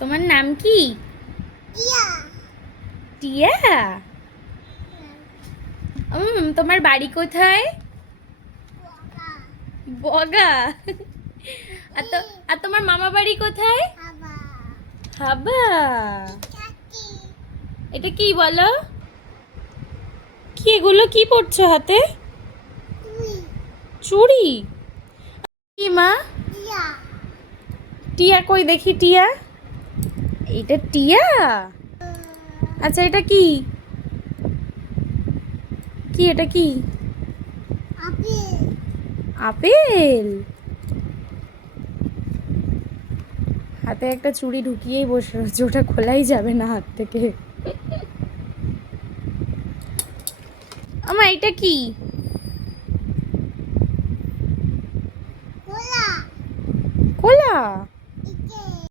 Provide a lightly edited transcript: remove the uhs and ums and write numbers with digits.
তোমার নাম কি? টিয়া। টিয়া। তোমার বাড়ি কোথায়? বগা। বগা। আর তোমার মামা বাড়ি কোথায়? হাবা। হাবা। চাচি। এটা কি বলো? কি এগুলো কি পড়ছো হাতে? তুই। চুড়ি। কি মা? টিয়া। টিয়া কই দেখি টিয়া। এটা টিয়া। আচ্ছা এটা কি? কি এটা কি? আপেল। আপেল। হাতে একটা চুড়ি ঢুকিয়েই বসে রয়েছে, ওটা খোলাই যাবে না হাত থেকে। আমা এটা কি? কোলা। কলা।